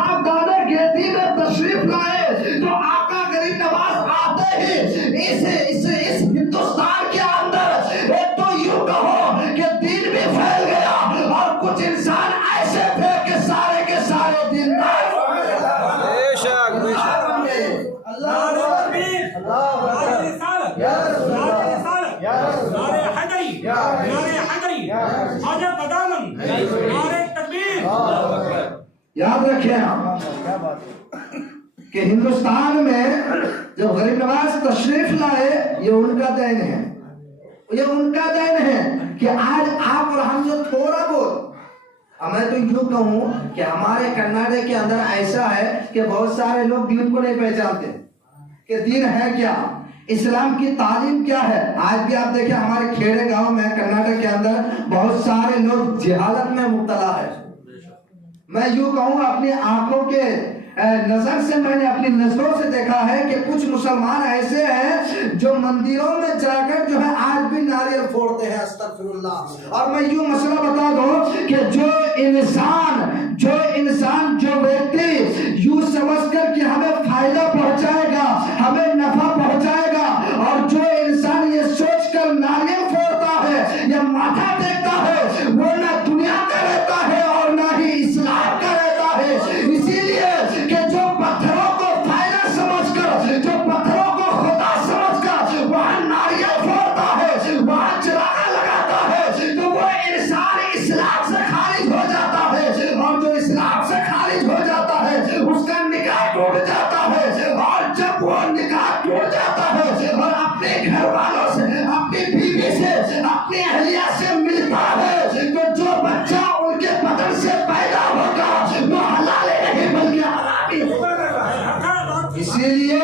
صاحب دانے گیتی میں تشریف لائے تو آقا غریب نواز آتے ہی اس ہندوستان کے اندر ایک تو یوں کہو کہ دین بھی پھیل گیا اور کچھ انسان ایسے تھے کہ سارے کے سارے دیندار بے شک بے شک یاد رکھیں آپ کہ ہندوستان میں جو غریب نواز تشریف لائے یہ ان کا دین ہے، یہ ان کا دین ہے کہ آج آپ اور ہم جو تھوڑا بہت، میں تو یوں کہوں کہ ہمارے کرناٹک کے اندر ایسا ہے کہ بہت سارے لوگ دین کو نہیں پہچانتے کہ دین ہے کیا، اسلام کی تعلیم کیا ہے۔ آج بھی آپ دیکھیں ہمارے کھیڑے گاؤں میں کرناٹک کے اندر بہت سارے لوگ جہالت میں مبتلا ہے۔ میں یوں کہوں اپنی آنکھوں کے نظر سے، میں نے اپنی نظروں سے دیکھا ہے کہ کچھ مسلمان ایسے ہیں جو مندروں میں جا کر جو ہے آج بھی ناریل پھوڑتے ہیں، استغفر اللہ۔ اور میں یوں مسئلہ بتا دوں کہ جو انسان جو ویکتی یوں سمجھ کر کہ ہمیں فائدہ پہنچائے گا، ہمیں نفع پہنچائے گا، اور جو انسان یہ سوچ کر ناریل پھوڑتا ہے یا ماتھا ٹیکتا ہے، وہ نہ دنیا کا رہتا ہے اور نہ ہی اسلام کا رہتا ہے۔ اسی لیے کہ جو پتھروں کو فائدہ سمجھ کر، جو پتھروں کو خدا سمجھ کر وہاں ناریل پھوڑتا ہے، وہاں چراغاں لگاتا ہے، تو وہ انسان اسلام سے خارج ہو جاتا ہے، اور جو اسلام سے خارج ہو جاتا ہے اس کا نکاح ٹوٹ جاتا ہے، اور جب وہ نکاح ٹوٹ جاتا ہے اور اپنے گھر والوں سے، اپنی بیوی سے، اپنی اہلیہ سے ملتا ہے، تو جو بچہ ان کے بدن سے پیدا ہوگا وہ حلال نہیں بلکہ حرامی ہوگا۔ اسی لیے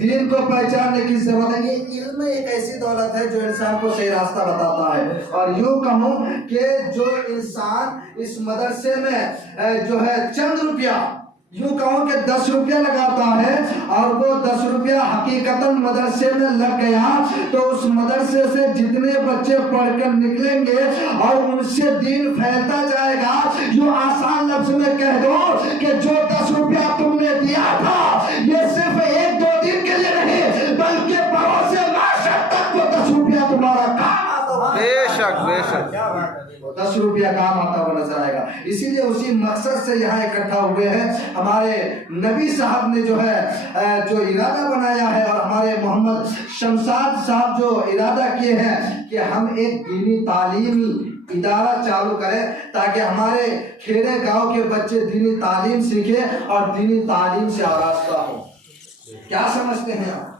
دین کو پہچاننے کی ضرورت ہے۔ یہ علم ایک ایسی دولت ہے جو انسان کو صحیح راستہ بتاتا ہے۔ اور یوں کہوں کہ جو انسان اس مدرسے میں جو ہے چند روپیہ، یوں کہوں کہ 10 روپیہ لگاتا ہے اور وہ 10 روپیہ حقیقتاً مدرسے میں لگ گیا، تو اس مدرسے سے جتنے بچے پڑھ کر نکلیں گے اور ان سے دین پھیلتا جائے گا۔ یوں آسان لفظ میں کہہ دو کہ جو 10 روپیہ تم نے دیا تھا یہ صرف 1-2 دن کے لیے نہیں بلکہ بروز معاشر تک وہ 10 روپیہ تمہارا کام آتا ہے۔ بے شک بے شک 10 روپیہ کام آتا ہوا نظر آئے گا۔ اسی لیے اسی مقصد سے یہاں اکٹھا ہوئے ہیں۔ ہمارے نبی صاحب نے جو ہے جو ارادہ بنایا ہے، اور ہمارے محمد شمشاد صاحب جو ارادہ کیے ہیں کہ ہم ایک دینی تعلیمی ادارہ چالو کریں تاکہ ہمارے کھیڑے گاؤں کے بچے دینی تعلیم سیکھیں اور دینی تعلیم سے آراستہ ہوں۔ کیا سمجھتے ہیں آپ؟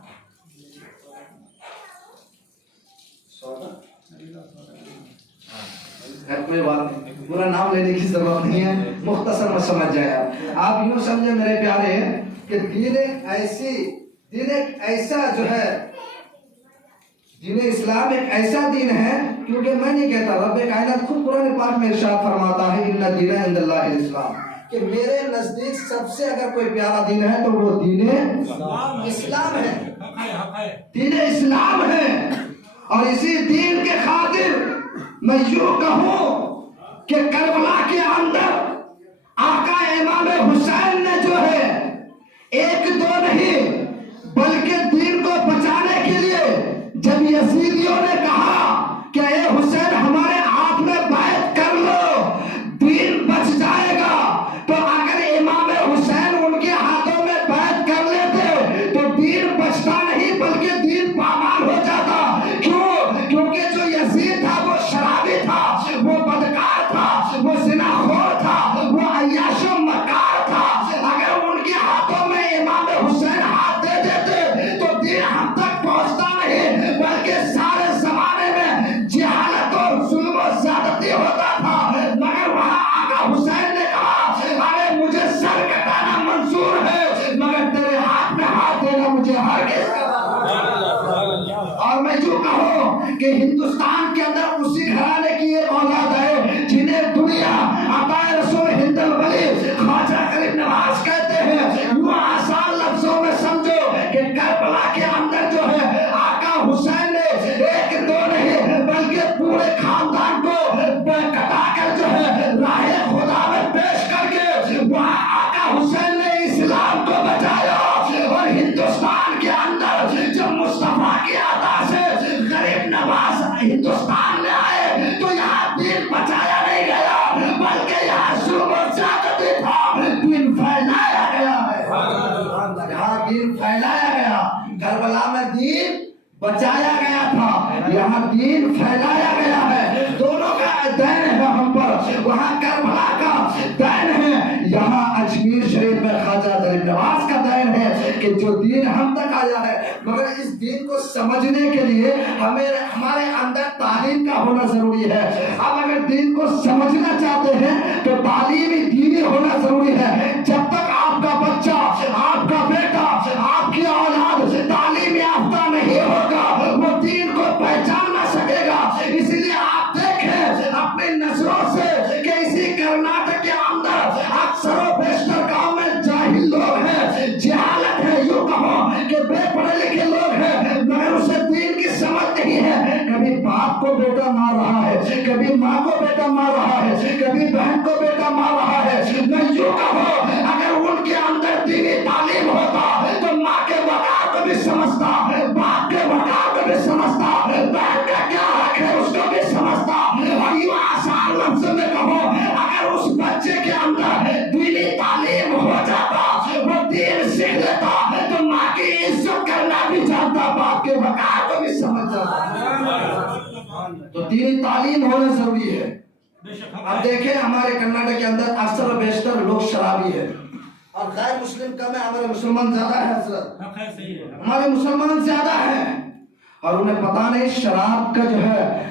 کوئی بات نہیں، پورا نام لینے کی ضرورت نہیں ہے، مختصر میں سمجھ جائے آپ یوں سمجھے میرے پیارے کہ دین ایک ایسا جو ہے، دین اسلام ایک ایسا دین ہے، کیونکہ میں نہیں کہتا، رب کائنات خود قرآن پاک میں ارشاد فرماتا ہے ان الدین عند اللہ الاسلام، کہ میرے نزدیک سب سے اگر کوئی پیارا دین ہے تو وہ دین اسلام ہے، دین اسلام ہے۔ اور اسی دین کے خاطر میں یوں کہوں کہ کربلا کے اندر آقا امام حسین نے جو ہے 1-2 نہیں بلکہ دین کو بچانے کے لیے جب یزیدیوں نے کہا کہ اے حسین ہمارے ہاتھ میں بیعت کر لو دین بچ جائے گا، تو اگر امام حسین ان کے ہاتھوں میں بیعت کر لیتے تو دین بچتا نہیں بلکہ دین پامال ہو جاتا۔ کیونکہ جو یزید تھا وہ شرابی تھا، وہ بدکار تھا، وہ زناخور تھا، وہ عیاش و مکار تھا۔ اگر ان کے ہاتھوں میں امام حسین ہاتھ دے دیتے تو دین ہم تک پہنچتا نہیں بلکہ سارے زمانے میں جہالت اور ظلم و زیادتی ہوتا تھا۔ مگر وہاں آقا حسین نے کہا ارے مجھے سر کٹانا منظور ہے مگر تیرے ہاتھ میں ہاتھ دینا مجھے ہرگز کا۔ اور میں یوں کہوں کہ ہندوستان کے اندر اسی گھرانے کی ایک اولاد ہے جنہیں دنیا عطا رسول ہند الولی خواجہ غریب نواز کہتے ہیں۔ یوں آسان لفظوں میں سمجھو کہ کربلا کے اندر جو ہے آقا حسین نے 1-2 نہیں بلکہ پورے خاندان کو کٹا کر جو ہے راہ خدا میں پیش کر کے وہاں بچایا گیا تھا، یہاں دین پھیلایا گیا ہے، دونوں کا دین ہے ہم پر، وہاں کربلا کا دین ہے، یہاں اجمیر شریف میں خواجہ غریب نواز کا دین ہے کہ جو دین ہم تک آیا ہے۔ مگر اس دین کو سمجھنے کے لیے ہمارے اندر تعلیم کا ہونا ضروری ہے۔ اب اگر دین کو سمجھنا چاہتے ہیں تو تعلیمی دینی ہونا ضروری ہے۔ جب تک آپ کا بچہ، آپ کا بیٹا، آپ کی اولاد تعلیم یافتہ نہیں ہوگا وہ دین کو پہچان نہ سکے گا۔ اسی لیے آپ دیکھیں اپنی نظروں سے کہ اسی کرناٹک کے اندر اکثر و بیشتر گاؤں میں جاہل لوگ ہیں، جہالت ہے، یوں کہو کہ بے پڑھے لکھے لوگ ہیں مگر اسے دین کی سمجھ نہیں ہے۔ کبھی باپ کو بیٹا مار رہا ہے، کبھی ماں کو بیٹا مار رہا ہے، کبھی بہن کو بیٹا مار رہا ہے۔ میں یوں کہو اگر ان کے اندر دینی تعلیم ہوتا تو ماں کے وقار کو بھی سمجھتا، باپ کے وقار کو بھی سمجھتا، بہن کا کیا حق ہے اس کو بھی سمجھتا۔ اور یوں آسان لفظ میں کہو اگر اس بچے کے اندر دینی تعلیم ہو جاتا، وہ دین سیکھ لیتا تو ماں کی عزت کرنا بھی جانتا، باپ کے وقار کو بھی سمجھ جاتا۔ تو دینی تعلیم ہونا ضروری ہے۔ اب دیکھیں ہمارے کرناٹک کے اندر اکثر و بیشتر لوگ شرابی ہیں اور غیر مسلم کم ہے، ہمارے مسلمان زیادہ ہیں۔ حضرت ہمارے مسلمان زیادہ ہیں اور انہیں پتا نہیں شراب کا جو ہے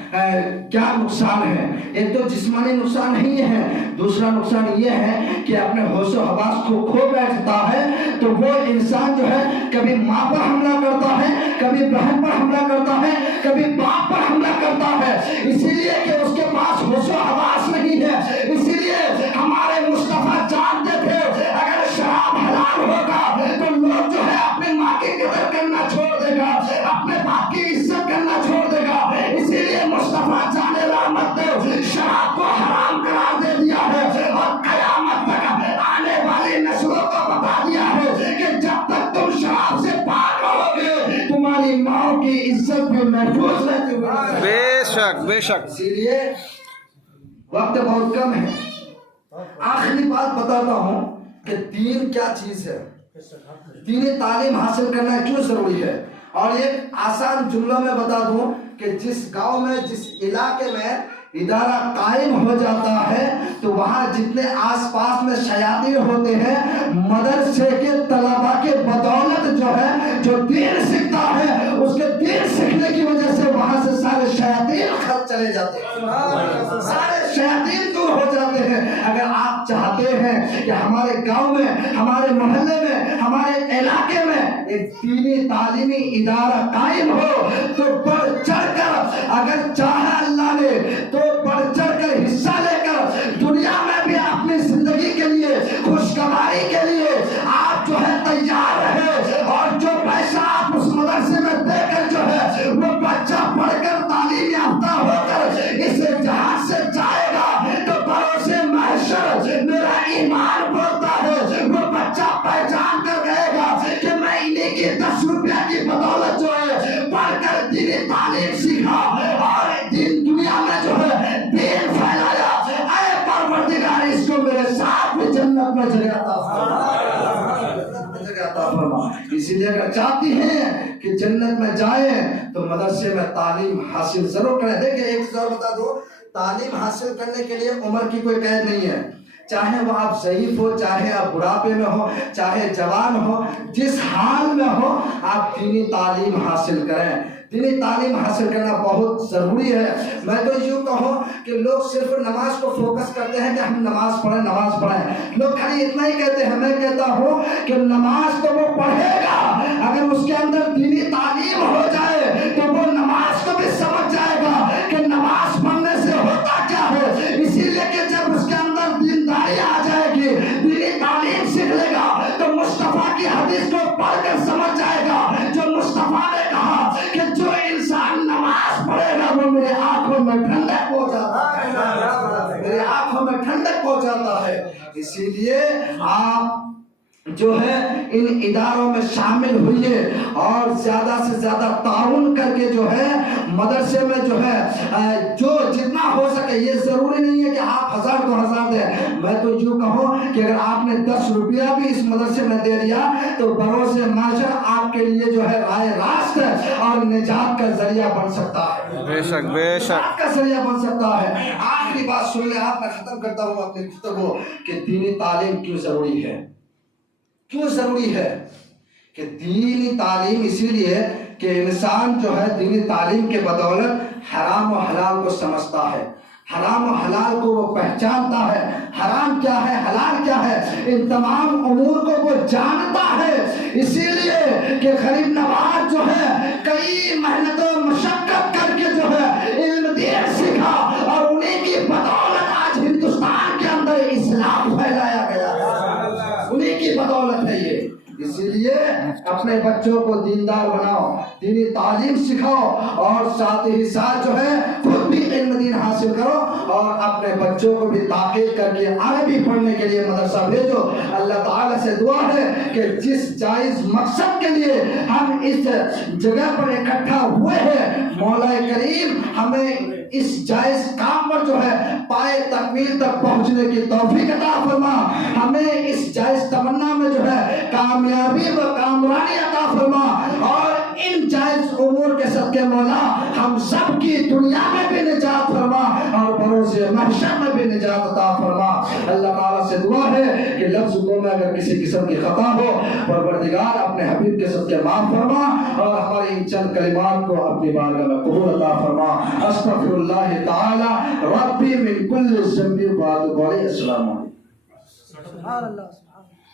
کیا نقصان ہے۔ ایک تو جسمانی نقصان ہی ہے، دوسرا نقصان یہ ہے کہ اپنے ہوش و حواس کو کھو بیٹھتا ہے تو وہ انسان جو ہے کبھی ماں پر حملہ کرتا ہے، کبھی بہن پر حملہ کرتا ہے، کبھی باپ پر حملہ کرتا ہے، اسی لیے کہ اس کے پاس ہوش و حواس نہیں ہے۔ اسی لیے ہمارے مصطفیٰ جانتے تھے اگر شراب حلال ہوگا تو لوگ جو ہے اپنی ماں کی قدر کرنا چھوڑ دے گا، اپنے باپ کی عزت کرنا چھوڑ دے گا۔ اسی لیے مصطفیٰ جان رحمت نے شراب کو حرام قرار دے دیا ہے اور قیامت تک آنے والی نسلوں کو بتا دیا ہے کہ جب تک تم شراب سے پاک رہو گے تمہاری ماں کی عزت بھی محفوظ رہتی ہوئی۔ بے شک بے شک۔ اسی لیے وقت بہت کم ہے، آخری بات بتاتا ہوں کہ دین کیا چیز ہے، دینی تعلیم حاصل کرنا کیوں ضروری ہے۔ اور ایک آسان جملہ میں بتا دوں کہ جس گاؤں میں، جس علاقے میں ادارہ قائم ہو جاتا ہے تو وہاں جتنے آس پاس میں شیاطین ہوتے ہیں، مدرسے کے طلباء کے بدولت جو ہے جو دین سیکھتا ہے اس کے دین سیکھنے کی وجہ سے وہاں سے سارے شیاطین خط چلے جاتے ہیں، سارے شیاطین دور ہو جاتے ہیں۔ اگر آپ چاہتے ہیں کہ ہمارے گاؤں میں، ہمارے محلے میں، ہمارے علاقے میں ایک دینی تعلیمی ادارہ قائم ہو تو بڑھ چڑھ کر، اگر چاہے اللہ نے تو بڑھ چڑھ کر حصہ لے کر دنیا میں بھی اپنی زندگی کے لیے، خوشگواری کے لیے آپ جو ہے تیار رہے، اور جو پیسہ آپ اس مدرسے میں دے کر جو ہے وہ بچہ پڑھ کر تعلیم یافتہ ہو کر اس جہاز سے جائے گا تو بھروسے محشر میرا ایمان بولتا ہے وہ بچہ پہچان کر گئے گا کہ میں انہیں کی 10 روپیہ کی بدولت جو ہے پڑھ کر دینی تعلیم سیکھا اور دین دنیا میں جو ہے دین پھیلایا۔ اے پروردگار اس کو میرے ساتھ بھی جنت میں جگہ عطا فرما۔ اسی لیے اگر چاہتی ہیں کہ جنت میں جائیں تو مدرسے میں تعلیم حاصل ضرور کریں۔ دیکھیں ایک چیز اور بتا دو، تعلیم حاصل کرنے کے لیے عمر کی کوئی قید نہیں ہے، چاہے وہ آپ ضعیف ہو، چاہے آپ بڑھاپے میں ہو، چاہے جوان ہو، جس حال میں ہو آپ دینی تعلیم حاصل کریں۔ دینی تعلیم حاصل کرنا بہت ضروری ہے۔ میں تو یوں کہوں کہ لوگ صرف نماز کو فوکس کرتے ہیں کہ ہم نماز پڑھیں، نماز پڑھیں، لوگ خالی اتنا ہی کہتے ہیں۔ میں کہتا ہوں کہ نماز تو وہ پڑھے گا اگر اس کے اندر دینی تعلیم ہو جائے تو وہ نماز کو بھی سمجھ جائے گا کہ نماز پڑھنے سے ہوتا کیا ہے۔ اسی لیے کہ جب اس کے اندر دینداری آ جائے گی، دینی تعلیم سیکھ لے گا تو مصطفیٰ کی حدیث کو پڑھ کر سمجھ جائے گا جو مصطفیٰ نے کہا کہ جو انسان نماز پڑھے گا وہ میرے آنکھوں میں ٹھنڈک ہو جاتا ہے، میرے آنکھوں میں ٹھنڈک ہو جاتا ہے۔ اسی لیے آپ جو ہے ان اداروں میں شامل ہوئیے اور زیادہ سے زیادہ تعاون کر کے جو ہے مدرسے میں جو ہے جو جتنا ہو سکے، یہ ضروری نہیں ہے کہ آپ 1000 2000 دیں، میں تو یوں کہوں کہ اگر آپ نے 10 روپیہ بھی اس مدرسے میں دے دیا تو بروز محشر آپ کے لیے جو ہے راہ راست اور نجات کا ذریعہ بن سکتا ہے، بے شک بے شک نجات کا ذریعہ بن سکتا ہے۔ آخری بات سن لیں آپ، میں ختم کرتا ہوں اپنی گفتگو، کہ دینی تعلیم کیوں ضروری ہے؟ کیوں ضروری ہے؟ کہ دینی تعلیم اسی لیے کہ انسان جو ہے دینی تعلیم کے بدولت حرام و حلال کو سمجھتا ہے، حرام و حلال کو وہ پہچانتا ہے، حرام کیا ہے حلال کیا ہے، ان تمام امور کو وہ جانتا ہے۔ اسی لیے کہ غریب نواز جو ہے کئی محنت و مشقت کر کے جو ہے علم دین سیکھا، اور انہیں کی بدولت آج ہندوستان کے اندر اسلام پھیلایا گیا ہے، انہیں کی بدولت ہے یہ۔ اسی لیے اپنے بچوں کو دیندار بناؤ، دینی تعلیم سکھاؤ، اور ساتھ ہی ساتھ جو ہے خود بھی علم دین حاصل کرو، اور اپنے بچوں کو بھی تاکید کر کے عربی پڑھنے کے لیے مدرسہ بھیجو۔ اللہ تعالیٰ سے دعا ہے کہ جس جائز مقصد کے لیے ہم اس جگہ پر اکٹھا ہوئے ہیں، مولا کریم ہمیں اس جائز کام پر جو ہے پائے تکمیل تک پہنچنے کی توفیق عطا فرما، ہمیں اس جائز تمنا میں جو ہے کامیابی و کامرانی عطا فرما، اور ان جائز امور کے صدقے مولا ہم سب کی دنیا میں بھی نجات فرما اور بروز محشر میں بھی نجات عطا فرما۔ اللہ تعالیٰ سے دعا ہے کہ لفظ کو میں اگر کسی قسم کی خطا ہو، پروردگار اپنے حبیب کے صدقے معاف فرما، اور ہماری ان چند کلمات کو اپنی بارگاہ میں قبول عطا فرما۔ استغفر اللہ تعالی ربی من کل ذنب و اتوب الیہ۔ السلام علیکم۔ سبحان اللہ، سبحان اللہ۔